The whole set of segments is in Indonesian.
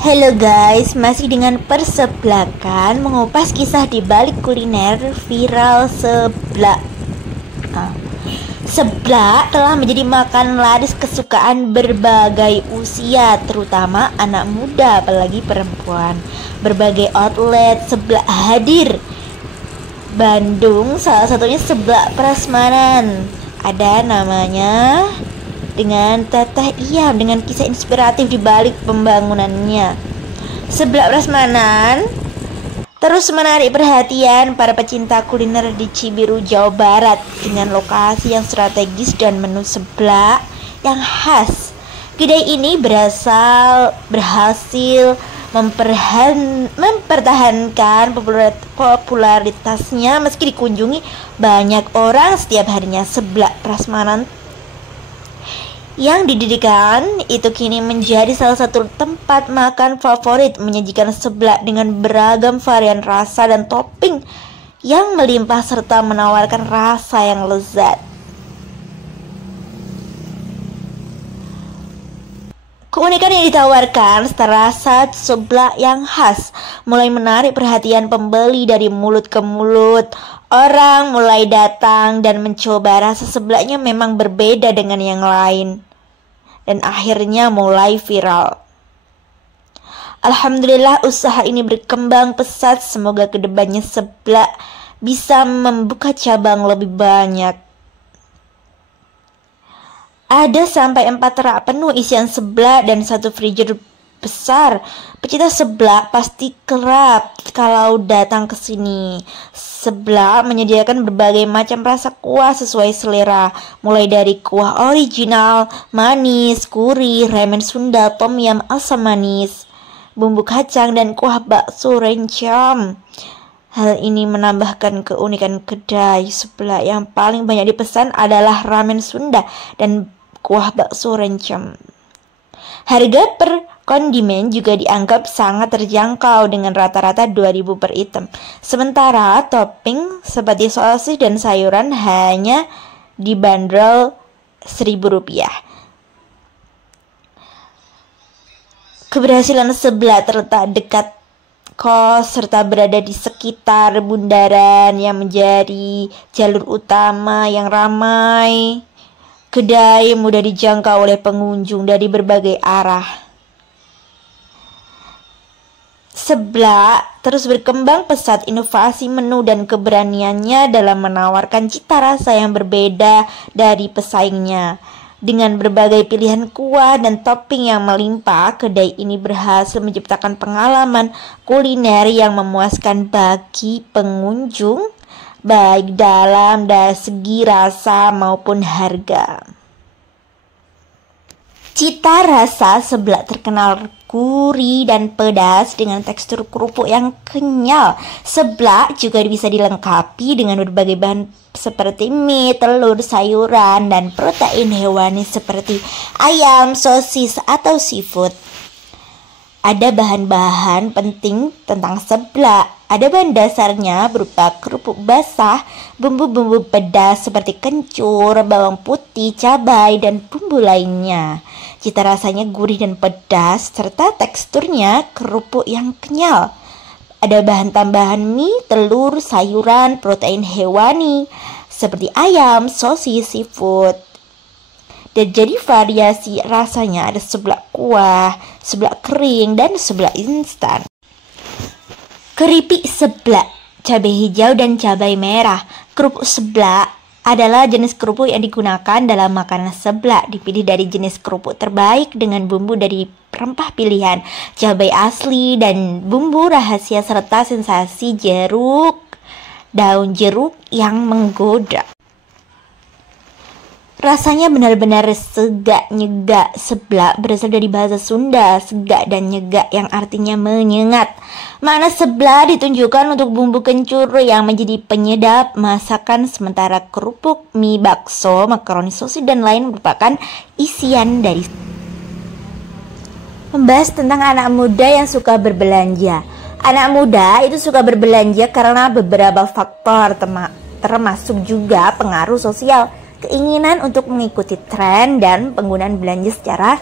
Halo guys, masih dengan Perseblakan mengupas kisah di balik kuliner viral seblak. Seblak telah menjadi makanan laris kesukaan berbagai usia, terutama anak muda apalagi perempuan. Berbagai outlet seblak hadir. Bandung salah satunya seblak Prasmanan. Ada namanya dengan Teteh Iyam dengan kisah inspiratif di balik pembangunannya. Seblak Prasmanan terus menarik perhatian para pecinta kuliner di Cibiru, Jawa Barat dengan lokasi yang strategis dan menu seblak yang khas. Kedai ini berhasil mempertahankan popularitasnya meski dikunjungi banyak orang setiap harinya. Seblak Prasmanan yang didirikan itu kini menjadi salah satu tempat makan favorit, menyajikan seblak dengan beragam varian rasa dan topping yang melimpah serta menawarkan rasa yang lezat. Keunikan yang ditawarkan serta rasa seblak yang khas mulai menarik perhatian pembeli. Dari mulut ke mulut, orang mulai datang dan mencoba. Rasa seblaknya memang berbeda dengan yang lain dan akhirnya mulai viral. Alhamdulillah usaha ini berkembang pesat. Semoga kedepannya seblak bisa membuka cabang lebih banyak. Ada sampai 4 rak penuh isian seblak dan 1 freezer besar. Pecinta seblak pasti kerap kalau datang ke sini. Seblak menyediakan berbagai macam rasa kuah sesuai selera, mulai dari kuah original, manis, gurih, ramen Sunda, tom yum, asam manis, bumbu kacang, dan kuah bakso rencam. Hal ini menambahkan keunikan kedai seblak. Yang paling banyak dipesan adalah ramen Sunda dan kuah bakso rencam. Harga per kondimen juga dianggap sangat terjangkau dengan rata-rata 2.000 per item. Sementara topping seperti sosis dan sayuran hanya dibanderol Rp1.000. Keberhasilan seblak terletak dekat kos serta berada di sekitar bundaran yang menjadi jalur utama yang ramai. Kedai mudah dijangkau oleh pengunjung dari berbagai arah. Seblak terus berkembang pesat inovasi menu dan keberaniannya dalam menawarkan cita rasa yang berbeda dari pesaingnya. Dengan berbagai pilihan kuah dan topping yang melimpah, kedai ini berhasil menciptakan pengalaman kuliner yang memuaskan bagi pengunjung, baik dalam dari segi rasa maupun harga. Cita rasa seblak terkenal gurih dan pedas dengan tekstur kerupuk yang kenyal. Seblak juga bisa dilengkapi dengan berbagai bahan seperti mie, telur, sayuran, dan protein hewani seperti ayam, sosis, atau seafood. Ada bahan-bahan penting tentang seblak. Ada bahan dasarnya berupa kerupuk basah, bumbu-bumbu pedas seperti kencur, bawang putih, cabai, dan bumbu lainnya. Cita rasanya gurih dan pedas serta teksturnya kerupuk yang kenyal. Ada bahan tambahan mie, telur, sayuran, protein hewani seperti ayam, sosis, seafood. Dan jadi variasi rasanya ada seblak kuah, seblak kering, dan seblak instan. Keripik seblak, cabai hijau dan cabai merah. Kerupuk seblak adalah jenis kerupuk yang digunakan dalam makanan seblak. Dipilih dari jenis kerupuk terbaik dengan bumbu dari rempah pilihan, cabai asli, dan bumbu rahasia serta sensasi daun jeruk yang menggoda. Rasanya benar-benar segak nyegak. Seblak berasal dari bahasa Sunda, segak dan nyegak yang artinya menyengat. Makna seblak ditunjukkan untuk bumbu kencur yang menjadi penyedap masakan, sementara kerupuk, mie, bakso, makaroni, sosis, dan lain merupakan isian dari. Membahas tentang anak muda yang suka berbelanja. Anak muda itu suka berbelanja karena beberapa faktor, termasuk juga pengaruh sosial, keinginan untuk mengikuti tren, dan penggunaan belanja secara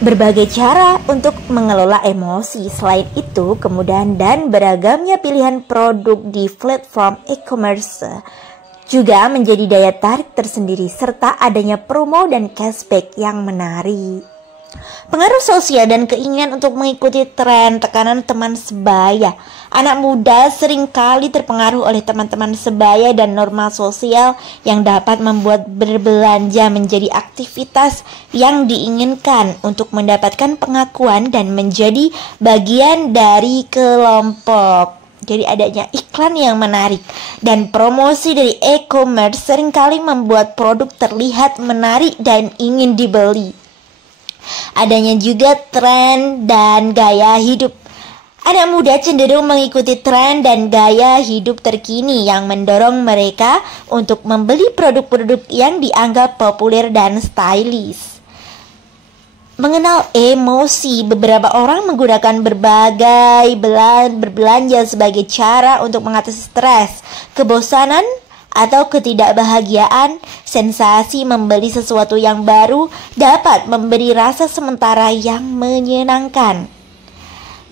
berbagai cara untuk mengelola emosi. Selain itu, kemudahan dan beragamnya pilihan produk di platform e-commerce juga menjadi daya tarik tersendiri, serta adanya promo dan cashback yang menarik. Pengaruh sosial dan keinginan untuk mengikuti tren, tekanan teman sebaya. Anak muda seringkali terpengaruh oleh teman-teman sebaya dan norma sosial yang dapat membuat berbelanja menjadi aktivitas yang diinginkan untuk mendapatkan pengakuan dan menjadi bagian dari kelompok. Jadi adanya iklan yang menarik dan promosi dari e-commerce seringkali membuat produk terlihat menarik dan ingin dibeli. Adanya juga tren dan gaya hidup. Anak muda cenderung mengikuti tren dan gaya hidup terkini yang mendorong mereka untuk membeli produk-produk yang dianggap populer dan stylish. Mengenal emosi, beberapa orang menggunakan berbelanja sebagai cara untuk mengatasi stres, kebosanan, atau ketidakbahagiaan. Sensasi membeli sesuatu yang baru dapat memberi rasa sementara yang menyenangkan.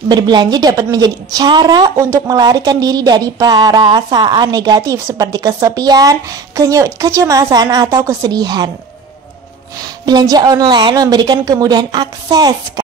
Berbelanja dapat menjadi cara untuk melarikan diri dari perasaan negatif seperti kesepian, kecemasan, atau kesedihan. Belanja online memberikan kemudahan akses